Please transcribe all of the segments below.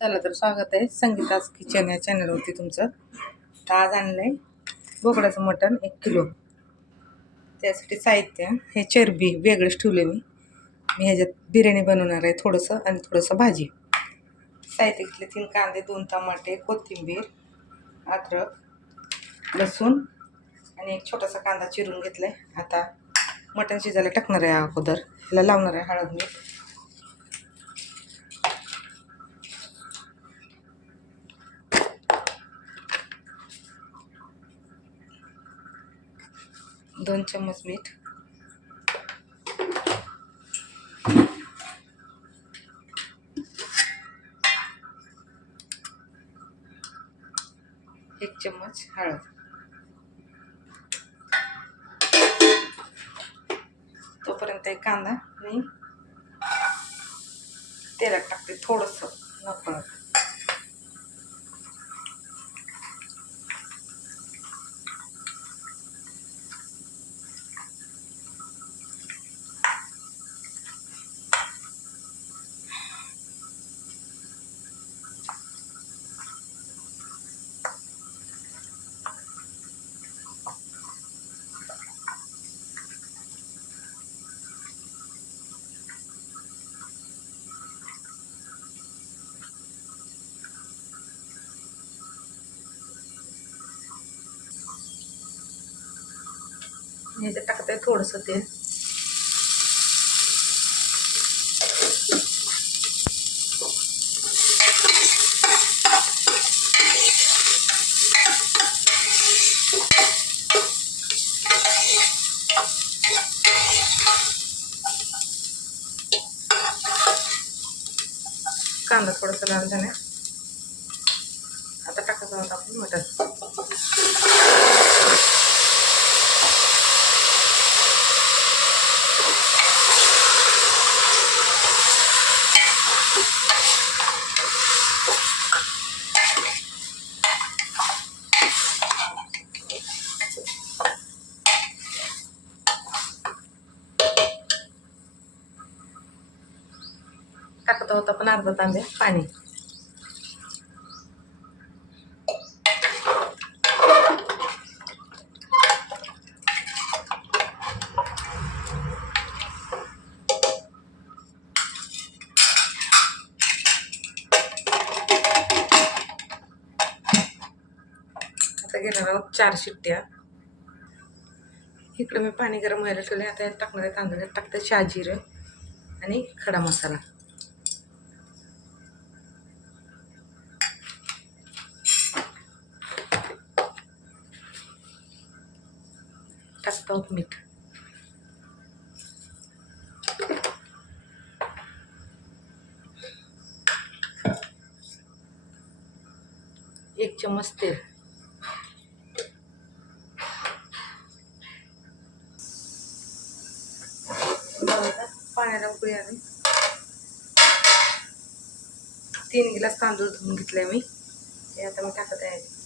चला तर स्वागत आहे संगीताज किचन या चॅनलवरती तुमचं. तर आज आणलं आहे बोकडाचं मटण एक किलो. त्यासाठी साहित्य हे चरबी वेगळंच ठेवले मी. मी ह्याच्यात बिर्याणी बनवणार आहे थोडंसं आणि थोडंसं भाजी. साहित्य घेतले तीन कांदे दोन टमाटे कोथिंबीर अद्रक लसूण आणि एक छोटासा कांदा चिरून घेतला आहे आता मटण शिजायला टाकणार आहे अगोदर. ह्याला लावणार आहे हळद मीठ. दोन चम्मच मीठ. एक चम्मच हळद. तोपर्यंत एक कांदा मी तेलात टाकते थोडंसं नकळत ह्याच्यात टाकते थोडंसं तेल. कांदा थोडासा लाल झाला. आता टाकायचा होता आपण मटण टाकत होतं पण अर्धा तांब्या पाणी. आता घेणार आहोत चार शिट्ट्या. इकडे मी पाणी गरम व्हायला ठेवले आता यात टाकणार आहे तांदूळ यात टाकते शहाजिरं आणि खडा मसाला. टाकतो मीठ एक चम्मच तेल. पाण्याला उकळी आली. तीन गिलास तांदूळ धुवून घेतले मी. हे आता मी टाकत आहे.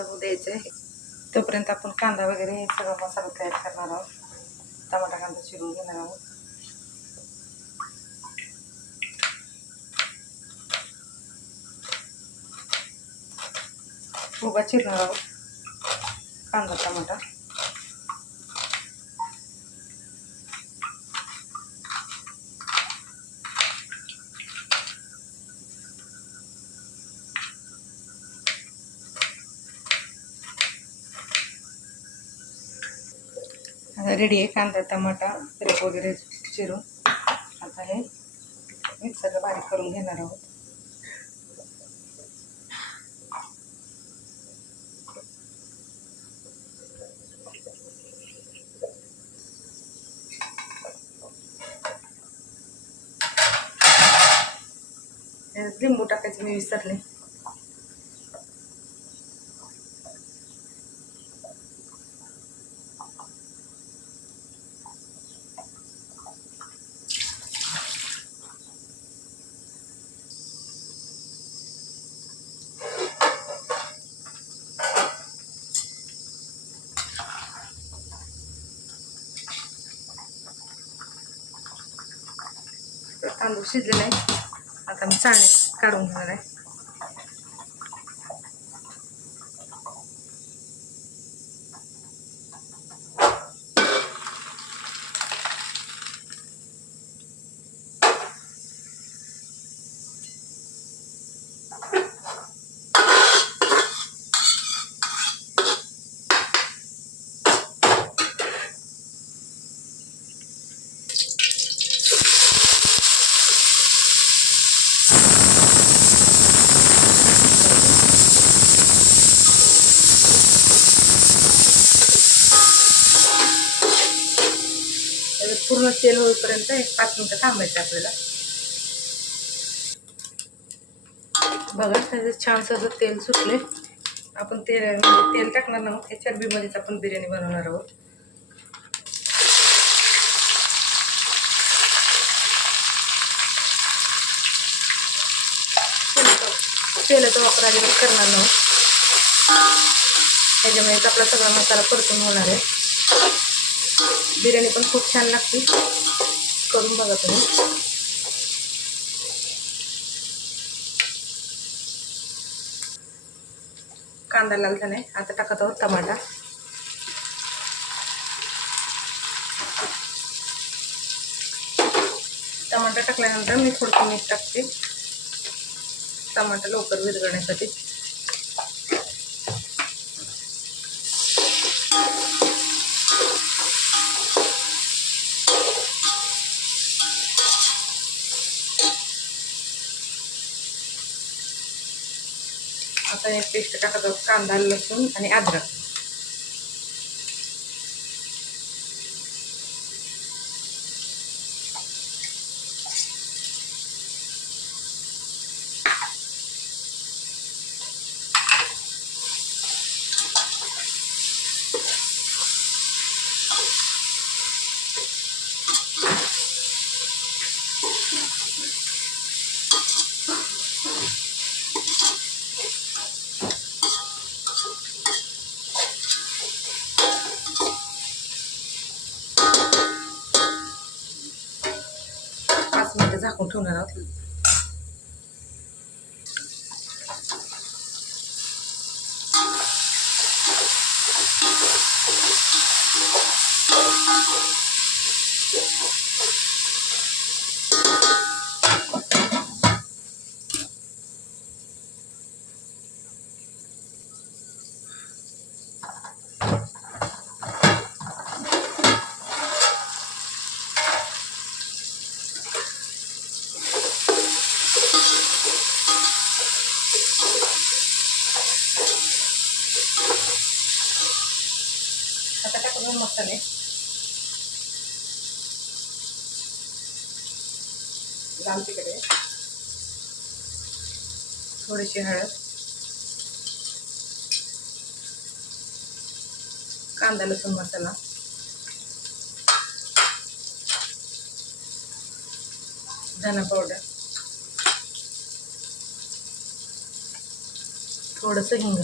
आता होऊ द्यायचं आहे. तोपर्यंत आपण कांदा वगैरे हे सगळं मसाला तयार करणार आहोत. टमाटा कांदा चिरून घेणार आहोत. उभा चिरणार आहोत. कांदा टमाटा. रेडी आहे कांदा टमाटा क्रेप वगैरे चिरून. आता हे मिक्सरला बारीक करून घेणार आहोत. लिंबू टाकायचं मी विसरले. तांदूळ शिजलेला आहे आता मी चाळणी काढून घेणार आहे त्याचं पूर्ण तेल होईपर्यंत एक पाच मिनटं थांबायचं आपल्याला. बघा त्याचं छानसं असं तेल सुटले आपण तेल म्हणजे तेल टाकणार ना त्या चरबीमध्येच आपण बिर्याणी बनवणार आहोत. तेलाचा- वापर अजिबात करणार नाही. त्याच्यामुळे आपला सगळा मसाला परतून होणार आहे. बिर्याणी पण खूप छान लागते. करून बघा तुम्ही. कांदा लाल झालाय आता टाकत आहोत टमाटा. टमाटा टाकल्यानंतर मी थोडंसं मीठ टाकते. टमाटा लवकर विरघळण्यासाठी आता हे पेस्ट टाकत आहोत कांदा लसूण आणि अद्रक. पाच मिनिटं झाकून ठेवणार आहोत आता टाकून मसाले लाल तिखट आहे थोडीशी हळद. कांदा लसूण मसाला. धना पावडर थोडंसं हिंग.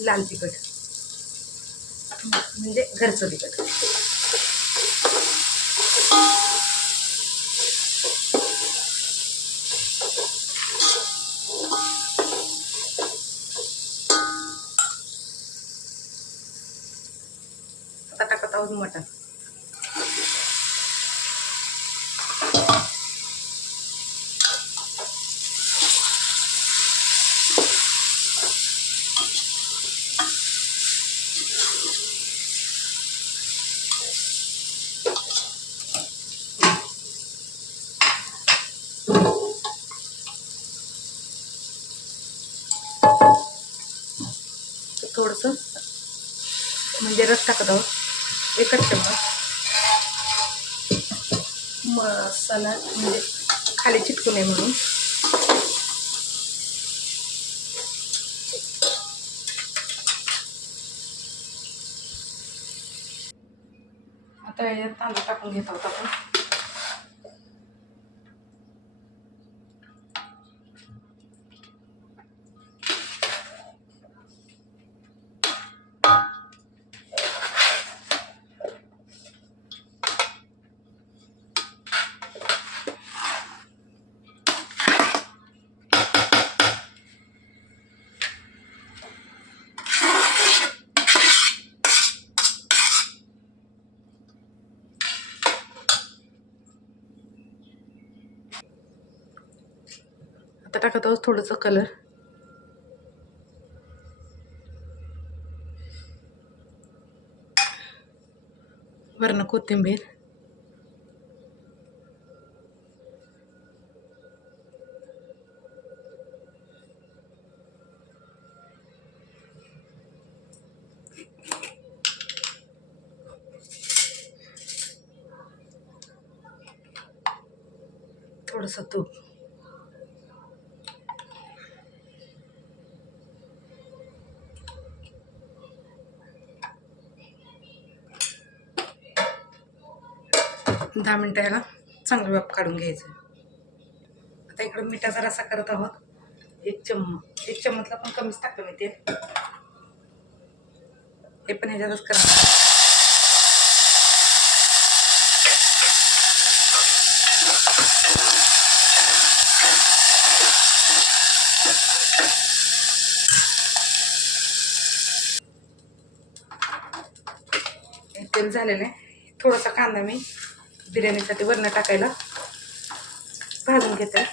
लाल तिखट. म्हणजे घरचं तिखट. आहोत मटण थोडंसं म्हणजे रस टाकत आहोत. एकच चम्मच. मसाला म्हणजे खाली चिटकू नये म्हणून. आता याच्यात तांदूळ टाकून घेत आहोत आपण. टाकत आहोत थोडंसं कलर वरनं कोथिंबीर थोडंसं तूप दहा मिनटं ह्याला चांगलं वाफ काढून घ्यायचं. आता इकडं मिठाचा रसा करत आहोत. एक चम्मच एक चम्मचला पण कमीच टाकलं मी तेल हे पण ह्याच्यातच करा हे तेल झालेलं आहे. थोडासा कांदा मी बिर्याणीसाठी वरण टाकायला भाजून घेते.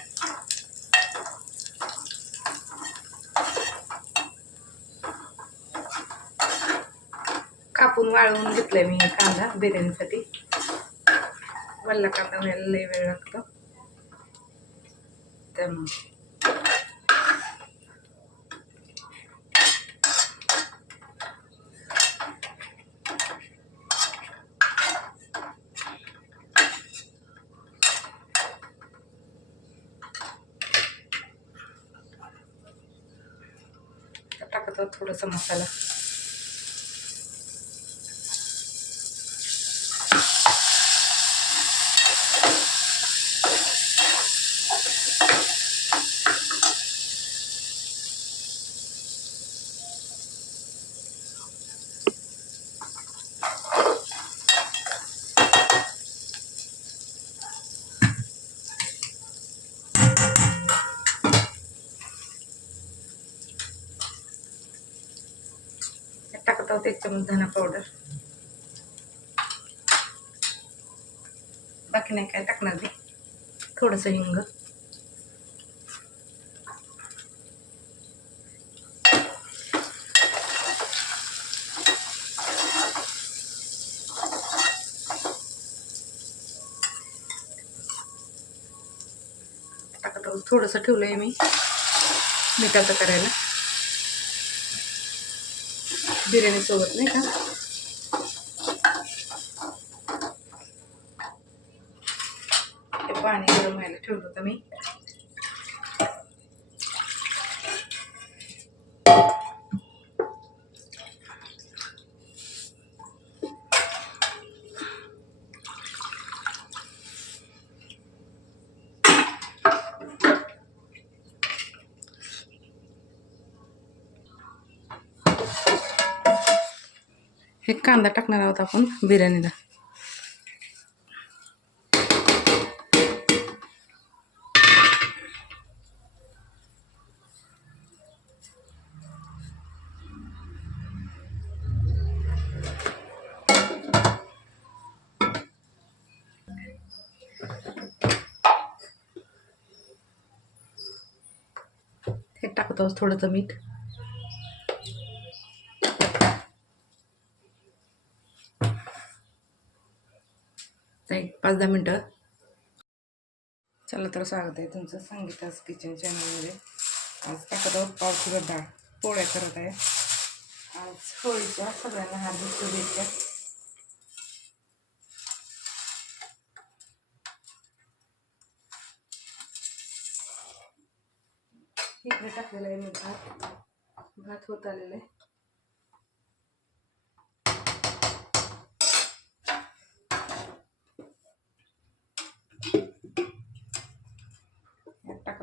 कापून वाळवून घेतलाय मी कांदा बिर्याणीसाठी. वल्ला कांदा व्हायला लई वेळ लागतो. त्यामुळे टाकत थोडासा मसाला. त्यात एक चमच धना पावडर बाकी नाही काय टाकणार ते थोडंसं हिंग. टाकत आहोत थोडंसं ठेवलंय मी. मिठाचं करायला. बिर्याणीसोबत नाही का ते पाणी गरम व्हायला ठेवलं होतं मी हे कांदा टाकणार आहोत आपण बिर्याणीला. हे टाकत आहोत थोडंसं मीठ तर एक पाच दहा मिनटं. चला तर स्वागत आहे तुमचं संगीताच किचन चॅनलमध्ये. आज टाकत आहोत डाळ पोळ्या करत आहे. आज होळीच्या सगळ्यांना हार्दिक शुभेच्छा. इकडे टाकलेला आहे मी भात. भात होत आलेला आहे.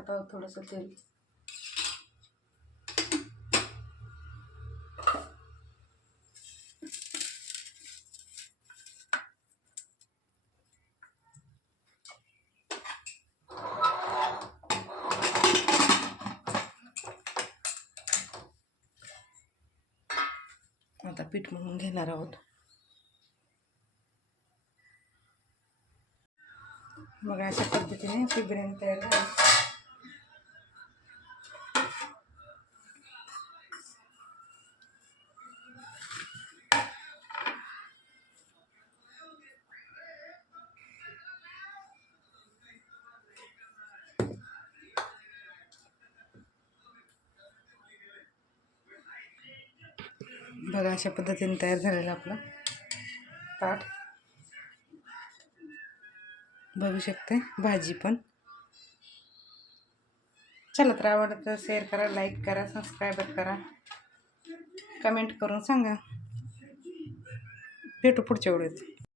आता थोडंसं तेल. आता पीठ म्हणून घेणार आहोत. मग अशा पद्धतीने ती बिर्याणी तयार झाली. बघा अशा पद्धतीने तयार झालेलं आपलं ताट. बघू शकते भाजी पण. चला तर आवडतं तर शेअर करा लाईक करा सबस्क्राईब करा. कमेंट करून सांगा. भेटू पुढच्या वेळेत